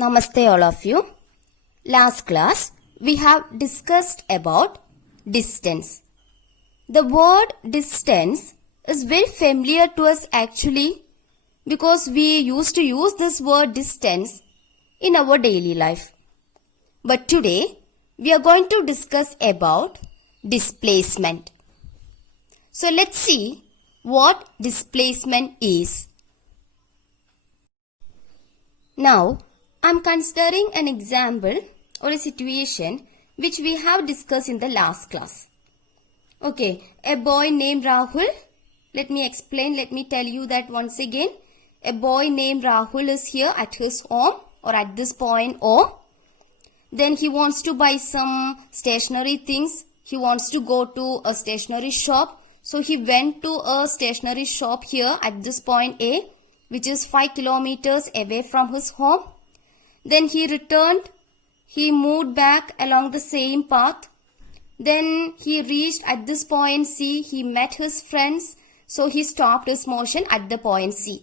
Namaste all of you. Last class we have discussed about distance. The word distance is very familiar to us actually because we used to use this word distance in our daily life. But today we are going to discuss about displacement. So let's see what displacement is. Now I am considering an example or a situation which we have discussed in the last class. Okay, a boy named Rahul. Let me explain, let me tell you that once again. A boy named Rahul is here at his home or at this point O. Then he wants to buy some stationery things. He wants to go to a stationery shop. So he went to a stationery shop here at this point A, which is 5 kilometers away from his home. Then he returned, he moved back along the same path. Then he reached at this point C, he met his friends, so he stopped his motion at the point C.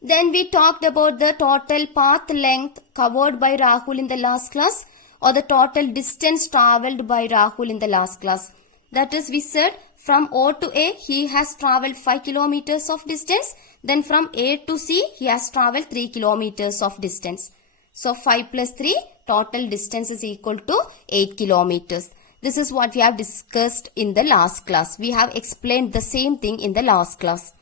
Then we talked about the total path length covered by Rahul in the last class or the total distance travelled by Rahul in the last class. That is, we said from O to A he has travelled 5 kilometers of distance. Then from A to C, he has travelled 3 kilometers of distance. So 5 plus 3, total distance is equal to 8 kilometers. This is what we have discussed in the last class. We have explained the same thing in the last class.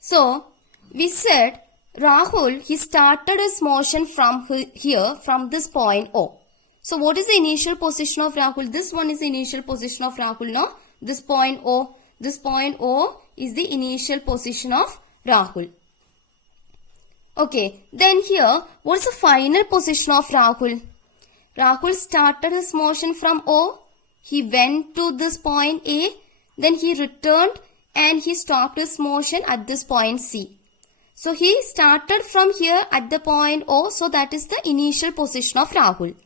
So we said Rahul, he started his motion from here, from this point O. So what is the initial position of Rahul? This one is the initial position of Rahul, no? This point O. This point O is the initial position of Rahul. Okay, then here, what is the final position of Rahul? Rahul started his motion from O. He went to this point A. Then he returned and he stopped his motion at this point C. So he started from here at the point O. So that is the initial position of Rahul.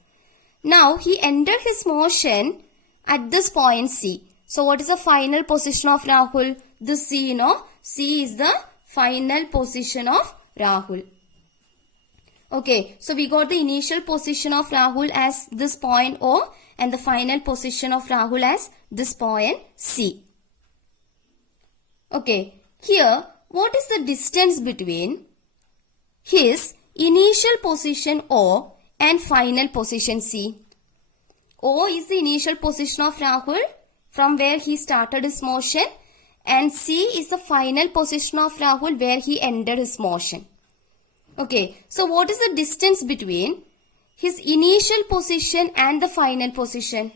Now he ended his motion at this point C. So what is the final position of Rahul? This C, no? C is the final position of Rahul. Okay, so we got the initial position of Rahul as this point O and the final position of Rahul as this point C. Okay, here what is the distance between his initial position O and final position C? O is the initial position of Rahul from where he started his motion, and C is the final position of Rahul where he ended his motion. Okay, so what is the distance between his initial position and the final position?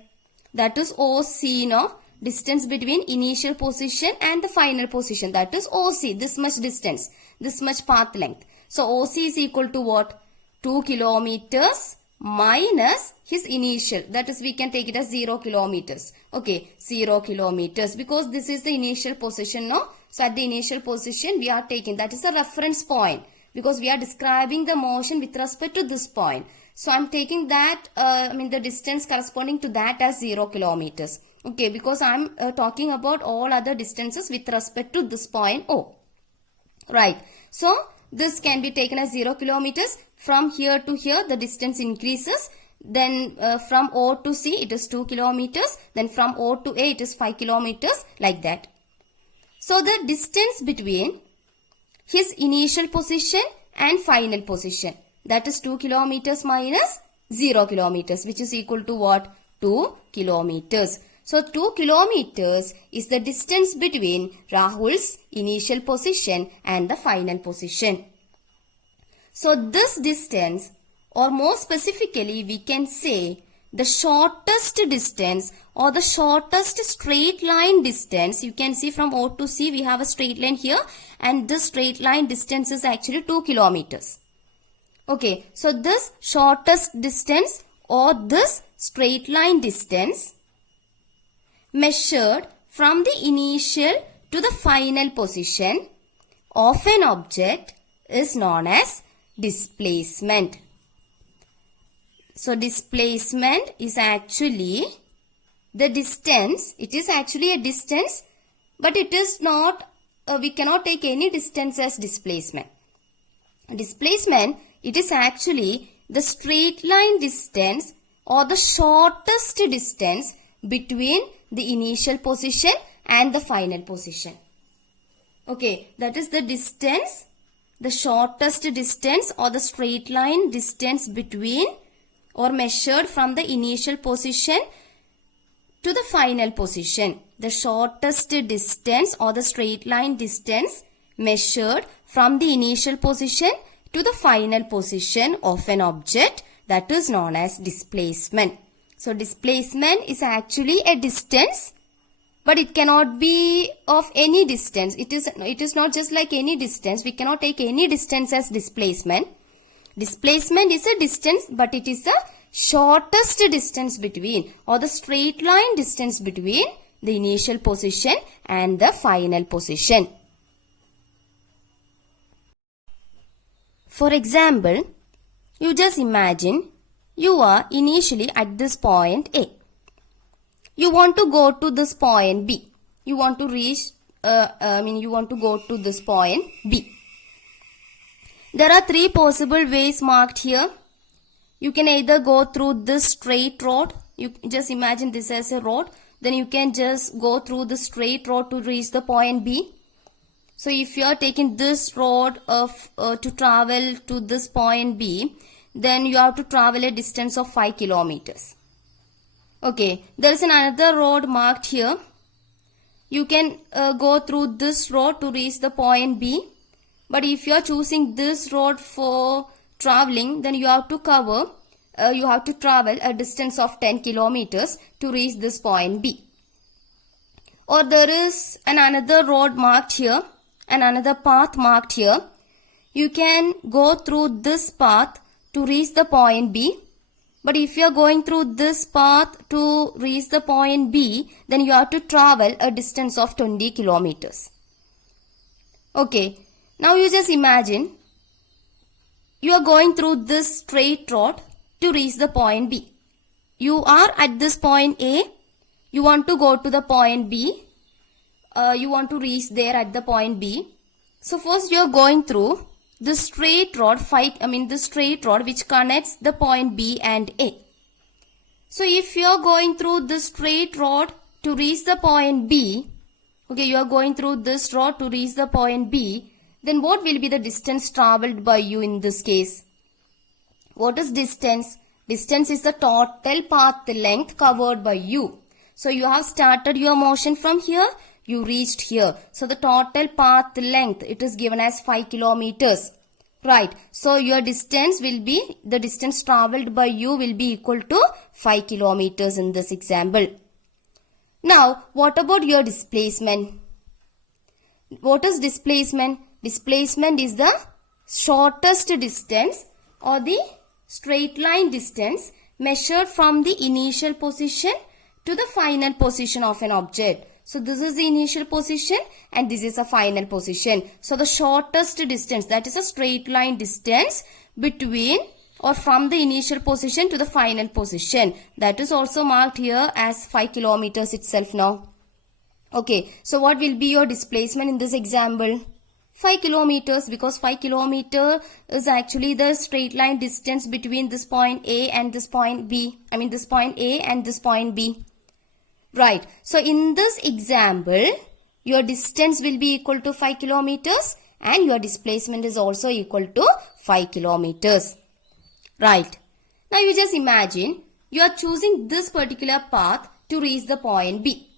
That is OC, no? Distance between initial position and the final position. That is OC, this much distance, this much path length. So OC is equal to what? 2 kilometers minus his initial. That is, we can take it as 0 kilometers. Okay, 0 kilometers because this is the initial position, no? So at the initial position we are taking, that is the reference point because we are describing the motion with respect to this point. So I am taking that, the distance corresponding to that as 0 kilometers. Okay, because I am talking about all other distances with respect to this point O. Right. So this can be taken as 0 kilometers. From here to here the distance increases. Then from O to C it is 2 kilometers. Then from O to A it is 5 kilometers, like that. So the distance between his initial position and final position, that is 2 kilometers minus 0 kilometers, which is equal to what? 2 kilometers. So 2 kilometers is the distance between Rahul's initial position and the final position. So this distance, or more specifically we can say the shortest distance or the shortest straight line distance. You can see from O to C we have a straight line here and this straight line distance is actually 2 kilometers. Okay, so this shortest distance or this straight line distance measured from the initial to the final position of an object is known as displacement. So displacement is actually the distance. It is actually a distance, but it is not, we cannot take any distance as displacement. Displacement It is actually the straight line distance or the shortest distance between the initial position and the final position. Okay, that is the distance, the shortest distance or the straight line distance between or measured from the initial position to the final position. The shortest distance or the straight line distance measured from the initial position to the final position of an object, that is known as displacement. So displacement is actually a distance, but it cannot be of any distance. It is not just like any distance. We cannot take any distance as displacement. Displacement is a distance, but it is the shortest distance between or the straight line distance between the initial position and the final position. For example, you just imagine you are initially at this point A. You want to go to this point B. You want to reach, you want to go to this point B. There are three possible ways marked here. You can either go through this straight road. You just imagine this as a road. Then you can just go through the straight road to reach the point B. So if you are taking this road to travel to this point B, then you have to travel a distance of 5 kilometers. Okay, there is another road marked here. You can go through this road to reach the point B. But if you are choosing this road for traveling, then you have to travel a distance of 10 kilometers to reach this point B. Or there is another road marked here, and another path marked here. You can go through this path to reach the point B. But if you are going through this path to reach the point B, then you have to travel a distance of 20 kilometers. Okay, now you just imagine you are going through this straight road to reach the point B. You are at this point A. You want to go to the point B. You want to reach there at the point B. So first you are going through the straight road, the straight road which connects the point B and A. So if you are going through the straight road to reach the point B, okay, you are going through this road to reach the point B, then what will be the distance traveled by you in this case? What is distance? Distance is the total path length covered by you. So you have started your motion from here, you reached here. So the total path length, it is given as 5 kilometers. Right. So your distance will be, the distance traveled by you will be equal to 5 kilometers in this example. Now, what about your displacement? What is displacement? Displacement is the shortest distance or the straight line distance measured from the initial position to the final position of an object. So this is the initial position and this is a final position. So the shortest distance, that is a straight line distance between or from the initial position to the final position. That is also marked here as 5 kilometers itself now. Okay, so what will be your displacement in this example? 5 kilometers, because 5 kilometer is actually the straight line distance between this point A and this point B. This point A and this point B. Right. So in this example, your distance will be equal to 5 kilometers and your displacement is also equal to 5 kilometers. Right. Now you just imagine you are choosing this particular path to reach the point B.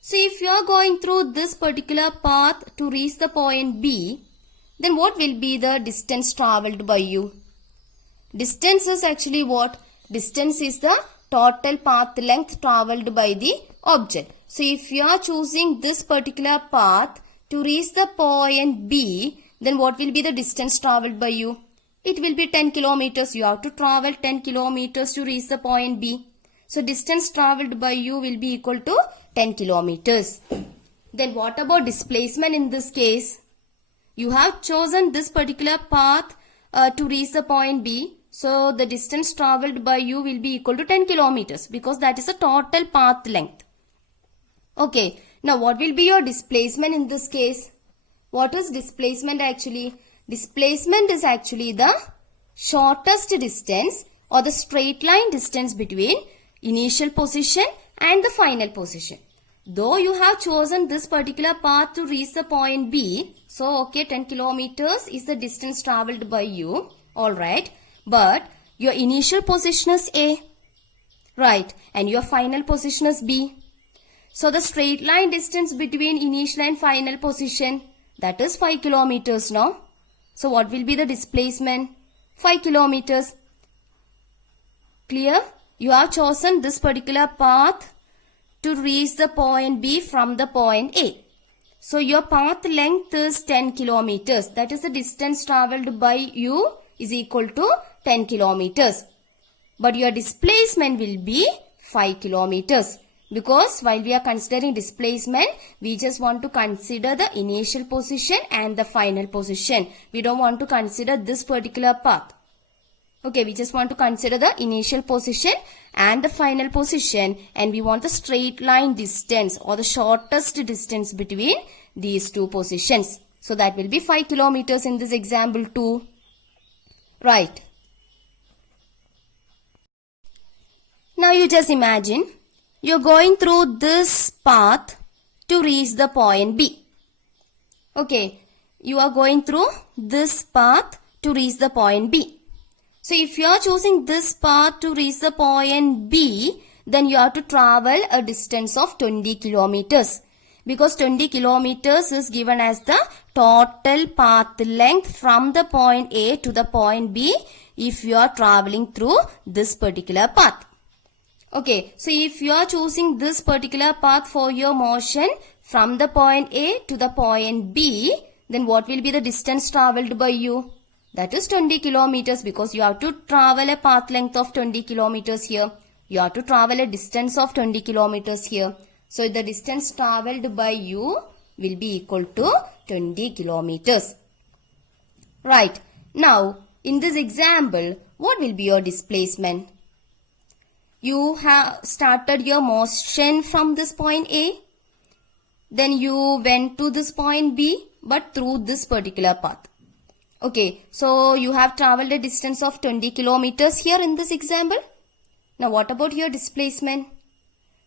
So if you are going through this particular path to reach the point B, then what will be the distance traveled by you? Distance is actually what? Distance is the total path length traveled by the object. So if you are choosing this particular path to reach the point B, then what will be the distance traveled by you? It will be 10 kilometers. You have to travel 10 kilometers to reach the point B. So distance traveled by you will be equal to 10 kilometers. Then what about displacement in this case? You have chosen this particular path to reach the point B. So the distance traveled by you will be equal to 10 kilometers because that is a total path length. Okay. Now what will be your displacement in this case? What is displacement actually? Displacement is actually the shortest distance or the straight line distance between initial position and the final position. Though you have chosen this particular path to reach the point B, so okay, 10 kilometers is the distance traveled by you, alright, but your initial position is A, right, and your final position is B. So the straight line distance between initial and final position, that is 5 kilometers now. So what will be the displacement? 5 kilometers. Clear? You have chosen this particular path to reach the point B from the point A. So your path length is 10 kilometers. That is the distance traveled by you is equal to 10 kilometers. But your displacement will be 5 kilometers. Because while we are considering displacement, we just want to consider the initial position and the final position. We don't want to consider this particular path. Okay, we just want to consider the initial position and the final position, and we want the straight line distance or the shortest distance between these two positions. So that will be 5 kilometers in this example 2. Right. Now you just imagine you're going through this path to reach the point B. Okay, you are going through this path to reach the point B. So if you are choosing this path to reach the point B, then you have to travel a distance of 20 kilometers. Because 20 kilometers is given as the total path length from the point A to the point B if you are traveling through this particular path. Okay, so if you are choosing this particular path for your motion from the point A to the point B, then what will be the distance traveled by you? That is 20 kilometers, because you have to travel a path length of 20 kilometers here. You have to travel a distance of 20 kilometers here. So the distance traveled by you will be equal to 20 kilometers. Right. Now, in this example, what will be your displacement? You have started your motion from this point A. Then you went to this point B, but through this particular path. Okay, so you have traveled a distance of 20 kilometers here in this example. Now what about your displacement?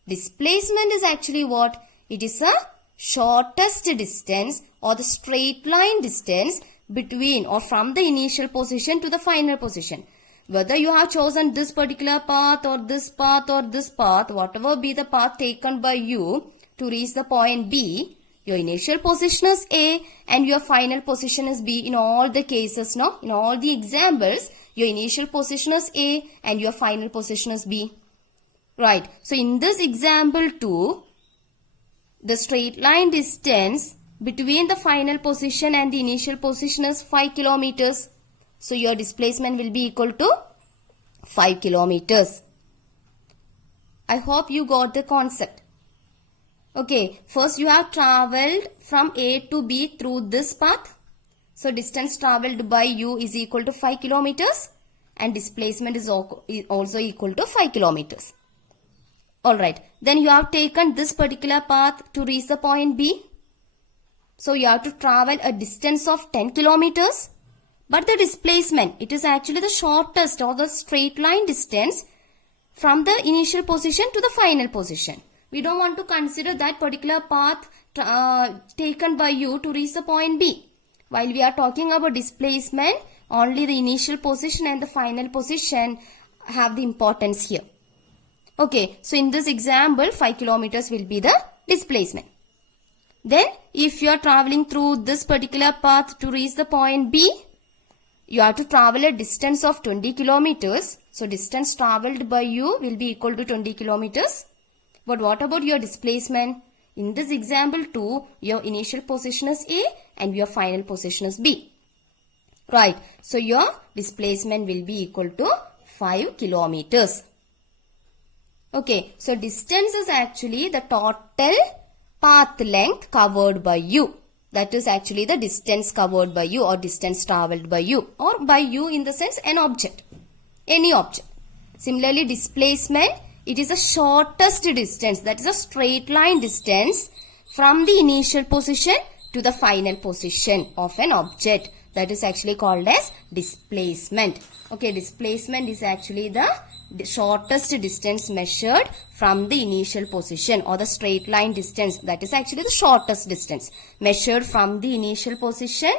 Displacement is actually what? It is a shortest distance or the straight line distance between or from the initial position to the final position. Whether you have chosen this particular path or this path or this path, whatever be the path taken by you to reach the point B, your initial position is A and your final position is B in all the cases. No? In all the examples, your initial position is A and your final position is B. Right. So in this example 2, the straight line distance between the final position and the initial position is 5 kilometers. So your displacement will be equal to 5 kilometers. I hope you got the concept. Okay, first you have traveled from A to B through this path. So distance traveled by you is equal to 5 kilometers and displacement is also equal to 5 kilometers. Alright, then you have taken this particular path to reach the point B. So you have to travel a distance of 10 kilometers. But the displacement, it is actually the shortest or the straight line distance from the initial position to the final position. We don't want to consider that particular path taken by you to reach the point B. While we are talking about displacement, only the initial position and the final position have the importance here. Okay, so in this example, 5 kilometers will be the displacement. Then, if you are traveling through this particular path to reach the point B, you have to travel a distance of 20 kilometers. So, distance traveled by you will be equal to 20 kilometers. But what about your displacement? In this example 2, your initial position is A and your final position is B. Right. So, your displacement will be equal to 5 kilometers. Okay. So, distance is actually the total path length covered by you. That is actually the distance covered by you or distance traveled by you, or by you in the sense an object, any object. Similarly, displacement, it is the shortest distance, that is a straight line distance from the initial position to the final position of an object. that is actually called as displacement. Okay, displacement is actually the shortest distance measured from the initial position, or the straight line distance, that is actually the shortest distance measured from the initial position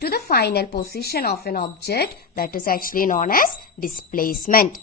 to the final position of an object, that is actually known as displacement.